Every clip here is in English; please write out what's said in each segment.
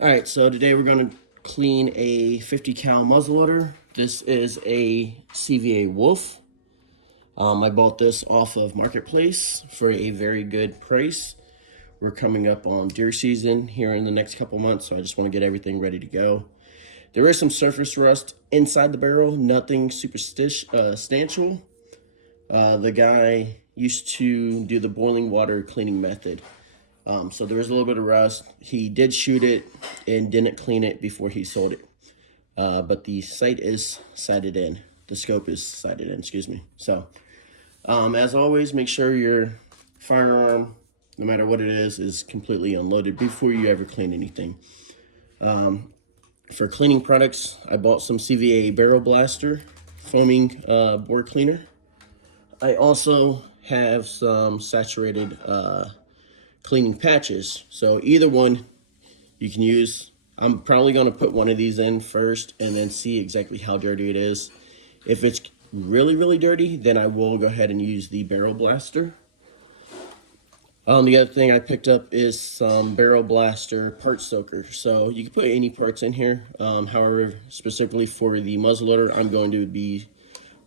All right, so today we're going to clean a 50 cal muzzleloader. This is a CVA Wolf. I bought this off of Marketplace for a very good price. We're coming up on deer season here in the next couple months, so I just want to get everything ready to go. There is some surface rust inside the barrel, nothing substantial. The guy used to do the boiling water cleaning method. So there was a little bit of rust. He did shoot it and didn't clean it before he sold it. But the sight is sighted in. The scope is sighted in, excuse me. So, as always, make sure your firearm, no matter what it is completely unloaded before you ever clean anything. For cleaning products, I bought some CVA Barrel Blaster foaming bore cleaner. I also have some saturated cleaning patches, so either one you can use. I'm probably going to put one of these in first and then see exactly how dirty it is. If it's really dirty, then I will go ahead and use the Barrel Blaster. The other thing I picked up is some Barrel Blaster part soaker. So you can put any parts in here. However, specifically for the muzzleloader, I'm going to be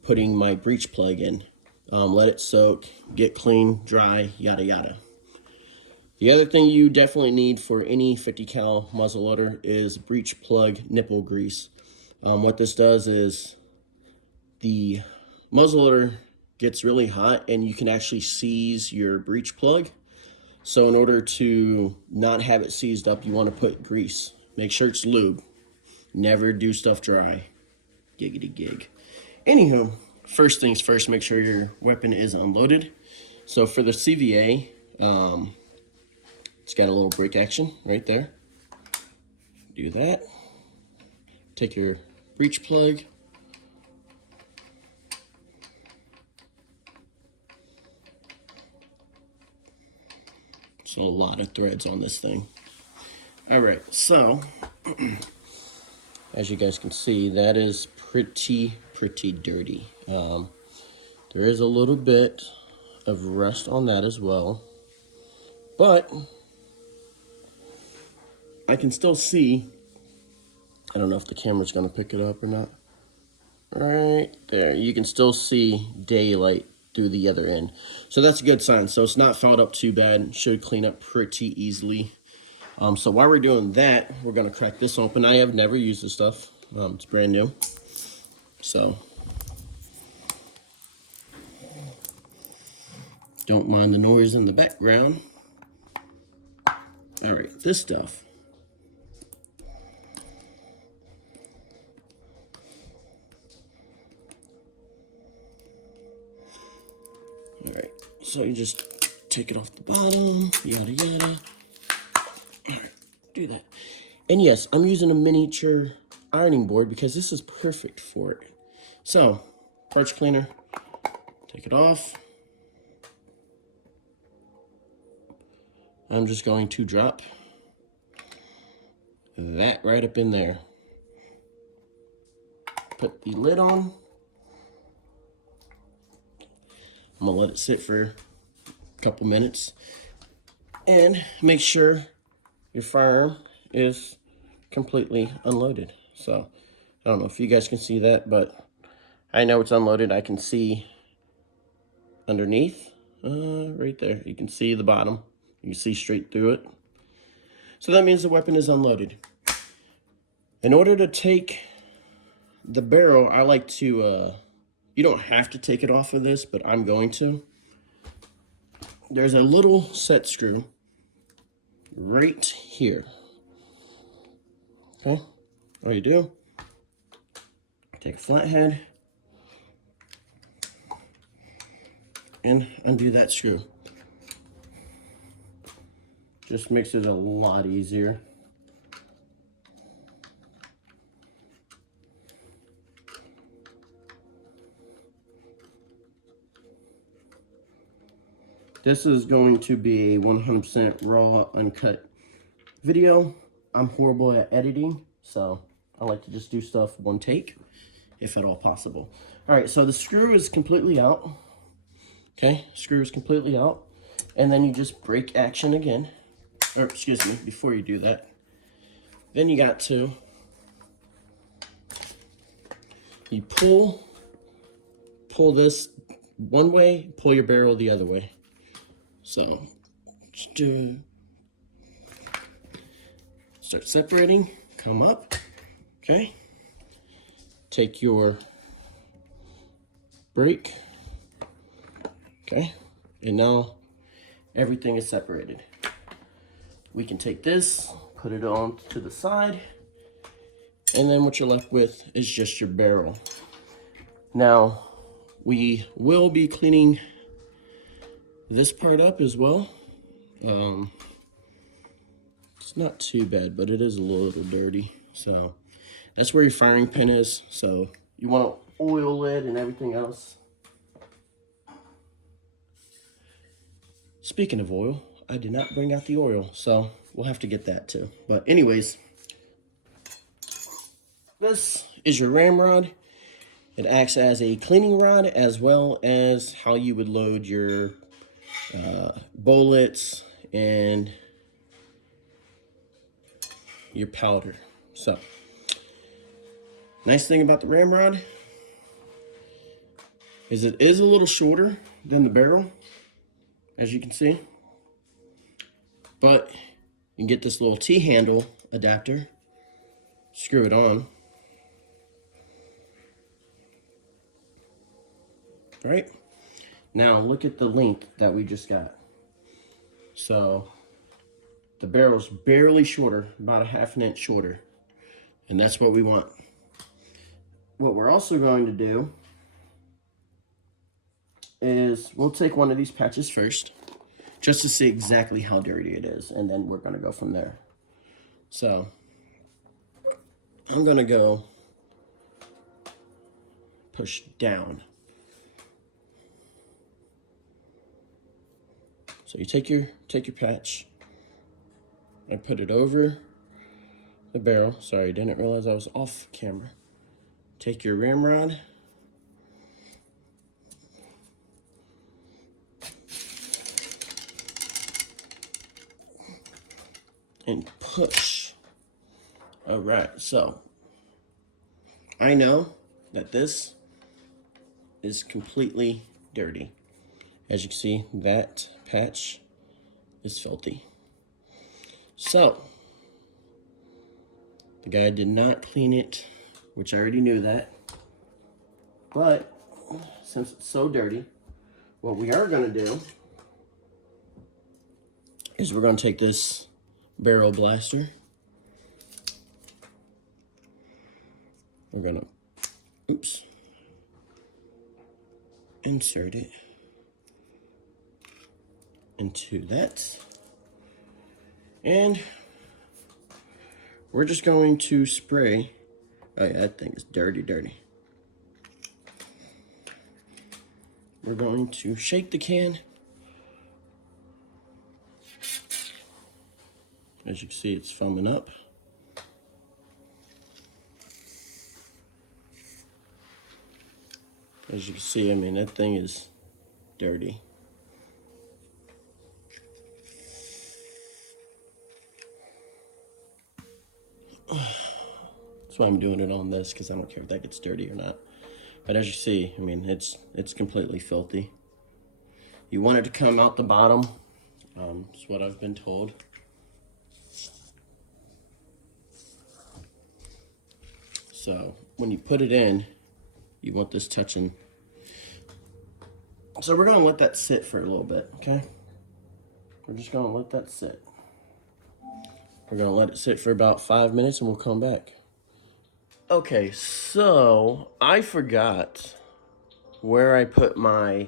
putting my breech plug in. Let it soak, get clean, dry, yada yada. The other thing you definitely need for any 50 cal muzzleloader is breech plug nipple grease. What this does is the muzzleloader gets really hot and you can actually seize your breech plug. So in order to not have it seized up, you want to put grease. Make sure it's lube. Never do stuff dry. Giggity gig. Anywho, first things first, make sure your weapon is unloaded. So for the CVA, it's got a little break action right there. Do that. Take your breech plug. So a lot of threads on this thing. All right, so as you guys can see, that is pretty dirty. There is a little bit of rust on that as well, but I can still see, I don't know if the camera's going to pick it up or not. Right there, you can still see daylight through the other end. So that's a good sign. So it's not fouled up too bad. Should clean up pretty easily. So while we're doing that, we're going to crack this open. I have never used this stuff. It's brand new. So don't mind the noise in the background. All right, this stuff. All right, so you just take it off the bottom, yada yada. All right, do that. And yes, I'm using a miniature ironing board because this is perfect for it. So, parts cleaner, take it off. I'm just going to drop that right up in there. Put the lid on. I'm gonna let it sit for a couple minutes and make sure your firearm is completely unloaded. So I don't know if you guys can see that, but I know it's unloaded. I can see underneath, right there. You can see the bottom. You can see straight through it. So that means the weapon is unloaded. In order to take the barrel, I like to, you don't have to take it off of this, but I'm going to. There's a little set screw right here. Okay, all you do, take a flathead and undo that screw. Just makes it a lot easier. This is going to be a 100% raw, uncut video. I'm horrible at editing, so I like to just do stuff one take, if at all possible. All right, so the screw is completely out. Okay, screw is completely out. And then you just break action again. Or excuse me, before you do that, Then you got to, you pull this one way, pull your barrel the other way. So, just start separating, come up, okay? Take your brake, okay? And now everything is separated. We can take this, put it on to the side, and then what you're left with is just your barrel. Now, we will be cleaning this part up as well. It's not too bad, but it is a little dirty. So that's where your firing pin is. So you want to oil it and everything else. Speaking of oil, I did not bring out the oil, so we'll have to get that too. But anyways, this is your ramrod. It acts as a cleaning rod as well as how you would load your bullets and your powder. So, nice thing about the ramrod is it is a little shorter than the barrel, as you can see. But you can get this little T-handle adapter, screw it on. All right, now look at the length that we just got. So the barrel's barely shorter, about a ½ inch shorter, and that's what we want. What we're also going to do is we'll take one of these patches first, just to see exactly how dirty it is, and then we're going to go from there. So I'm going to go push down. So you take your patch and put it over the barrel. Sorry, didn't realize I was off camera. Take your ramrod and push. All right, so I know that this is completely dirty. As you can see, that patch is filthy. So the guy did not clean it, which I already knew that. But since it's so dirty, what we are going to do is we're going to take this barrel blaster. We're going to, insert it into that. And we're just going to spray. Oh yeah, that thing is dirty. We're going to shake the can. As you can see, it's foaming up. As you can see, I mean, that thing is dirty. That's why I'm doing it on this, because I don't care if that gets dirty or not. But as you see, I mean, it's completely filthy. You want it to come out the bottom. That's what I've been told. So when you put it in, you want this touching. So we're gonna let that sit for a little bit, okay? We're just gonna let that sit. We're gonna let it sit for about 5 minutes and we'll come back. Okay, so I forgot where I put my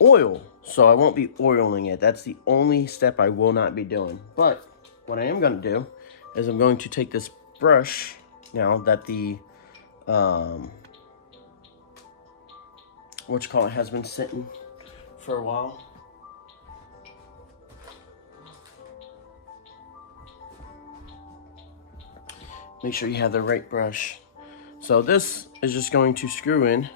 oil. So I won't be oiling it. That's the only step I will not be doing. But what I am gonna do is I'm going to take this brush now that the has been sitting for a while. Make sure you have the right brush. So this is just going to screw in,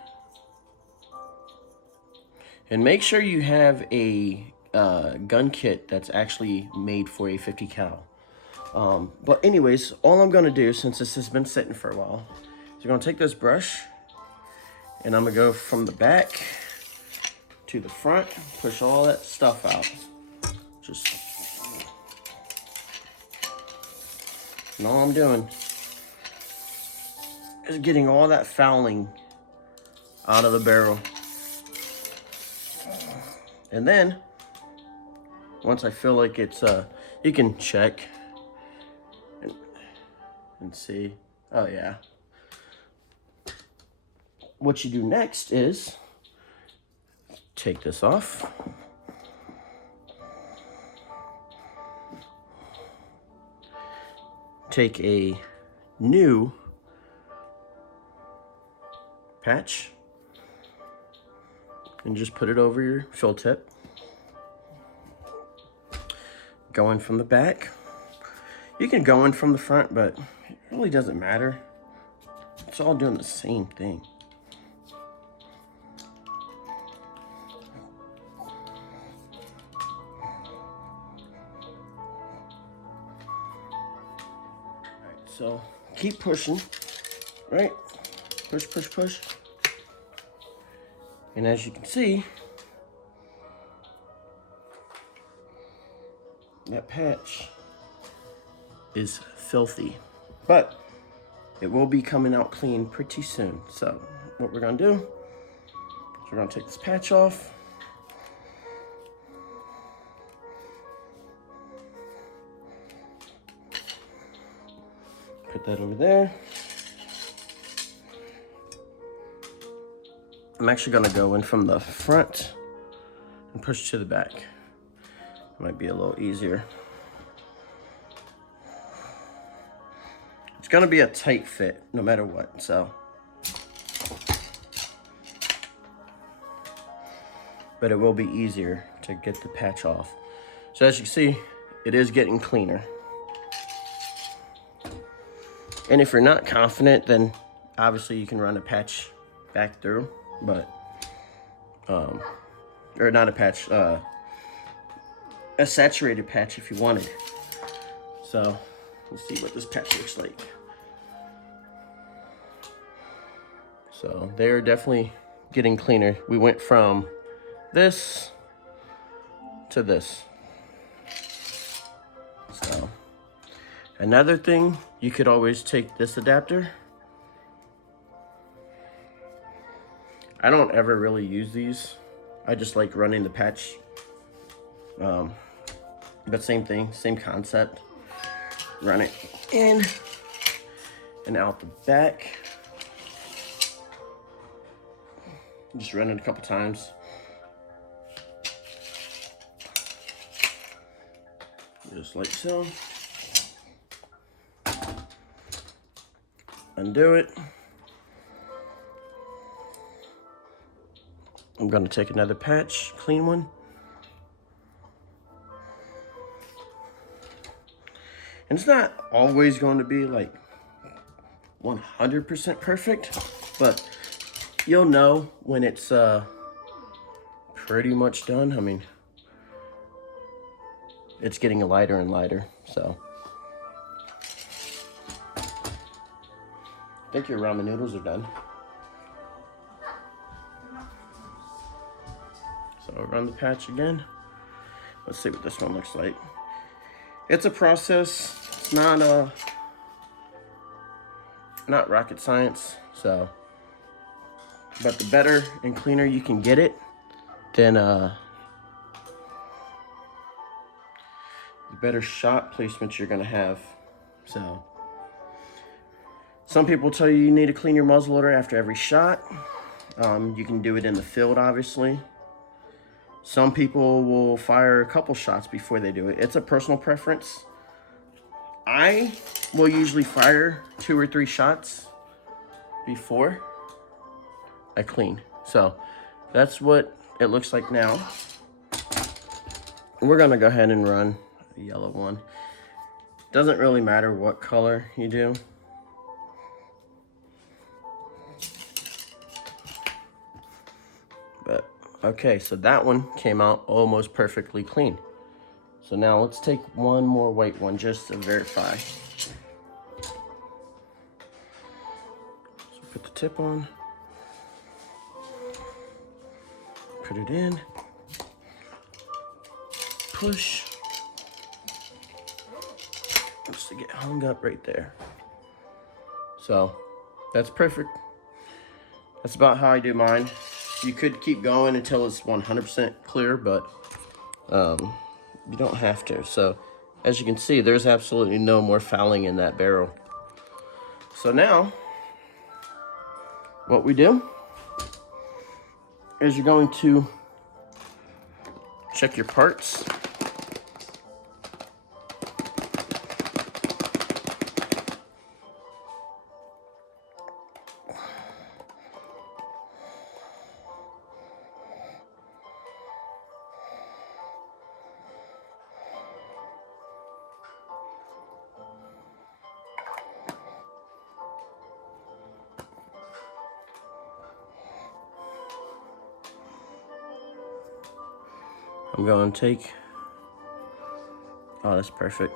and make sure you have a gun kit that's actually made for a 50 cal. But anyways, all I'm gonna do, since this has been sitting for a while, is I'm gonna take this brush and I'm gonna go from the back to the front, push all that stuff out. And all I'm doing is getting all that fouling out of the barrel. And then, once I feel like it's, you can check and see. Oh yeah. What you do next is take this off. Take a new patch and just put it over your fill tip. Go in from the back. You can go in from the front, but it really doesn't matter. It's all doing the same thing. So keep pushing, right? Push, push, push. And as you can see, that patch is filthy, but it will be coming out clean pretty soon. So what we're gonna do is we're gonna take this patch off. Put that over there. I'm actually gonna go in from the front and push to the back. Might be a little easier. It's gonna be a tight fit no matter what, so. But it will be easier to get the patch off. So as you can see, it is getting cleaner. And if you're not confident, then obviously you can run a patch back through, but, or not a patch, a saturated patch if you wanted. So let's see what this patch looks like. So they're definitely getting cleaner. We went from this to this. So another thing, you could always take this adapter. I don't ever really use these. I just like running the patch. But same thing, same concept. Run it in and out the back. Just run it a couple times. Just like so. Undo it. I'm gonna take another patch, clean one. And it's not always going to be like 100% perfect, but you'll know when it's pretty much done. I mean, it's getting lighter and lighter, so. I think your ramen noodles are done. So run the patch again. Let's see what this one looks like. It's a process. It's not rocket science. So, but the better and cleaner you can get it, then the better shot placement you're gonna have. So, some people tell you need to clean your muzzleloader after every shot. You can do it in the field, obviously. Some people will fire a couple shots before they do it. It's a personal preference. I will usually fire 2 or 3 shots before I clean. So that's what it looks like now. We're gonna go ahead and run a yellow one. Doesn't really matter what color you do. But okay, so that one came out almost perfectly clean. So now let's take one more white one just to verify. So put the tip on, put it in, push, just to get hung up right there. So that's perfect. That's about how I do mine. You could keep going until it's 100% clear, but you don't have to. So as you can see, there's absolutely no more fouling in that barrel. So now what we do is you're going to check your parts. I'm going to take, oh, that's perfect.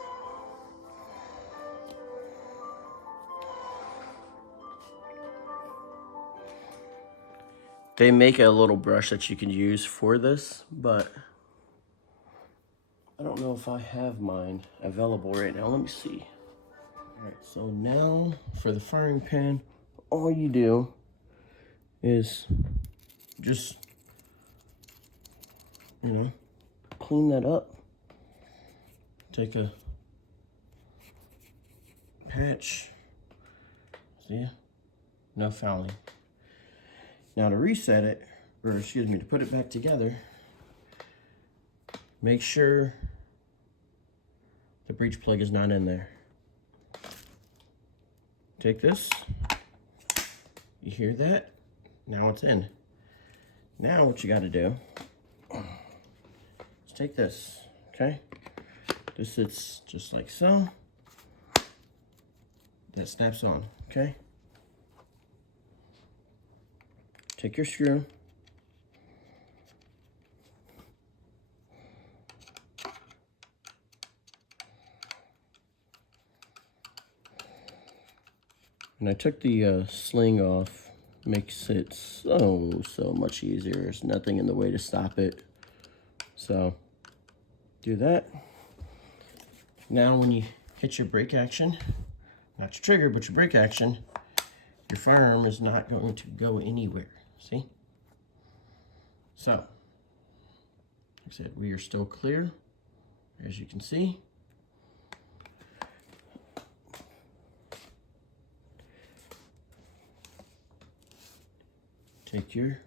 They make a little brush that you can use for this, but I don't know if I have mine available right now. Let me see. All right, so now for the firing pin, all you do is just, clean that up. Take a patch. See? No fouling. Now to reset it, or excuse me, to put it back together, make sure the breech plug is not in there. Take this. You hear that? Now it's in. Now what you got to do is take this, okay? This sits just like so. That snaps on, okay? Take your screw. And I took the sling off. Makes it so much easier. There's nothing in the way to stop it. So do that. Now when you hit your brake action, not your trigger, but your brake action, your firearm is not going to go anywhere. See? So, like I said, we are still clear, as you can see. Take your,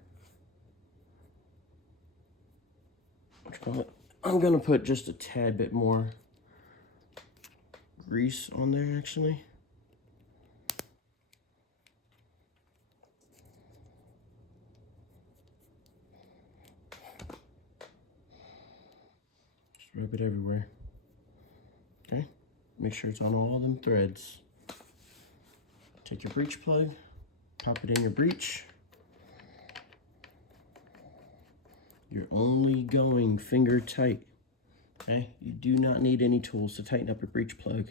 what you call it? I'm gonna put just a tad bit more grease on there, actually. Just rub it everywhere. Okay, make sure it's on all them threads. Take your breech plug, pop it in your breech. You're only going finger tight, okay? You do not need any tools to tighten up your breech plug.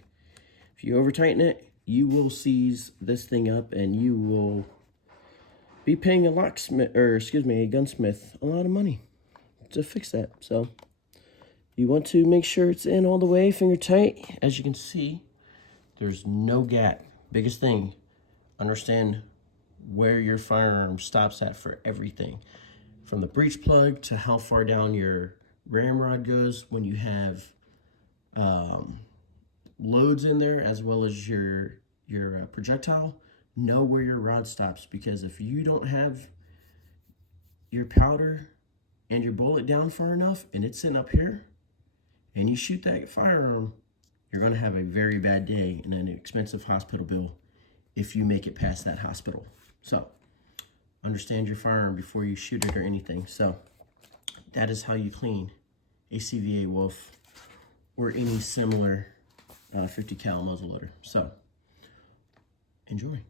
If you over tighten it, you will seize this thing up and you will be paying a locksmith, or excuse me, a gunsmith a lot of money to fix that. So you want to make sure it's in all the way, finger tight. As you can see, there's no gap. Biggest thing, understand where your firearm stops at for everything. From the breech plug to how far down your ramrod goes when you have loads in there, as well as your projectile. Know where your rod stops, because if you don't have your powder and your bullet down far enough and it's sitting up here and you shoot that firearm, you're going to have a very bad day and an expensive hospital bill if you make it past that hospital. So understand your firearm before you shoot it or anything. So that is how you clean a CVA Wolf or any similar 50 cal muzzleloader. So enjoy.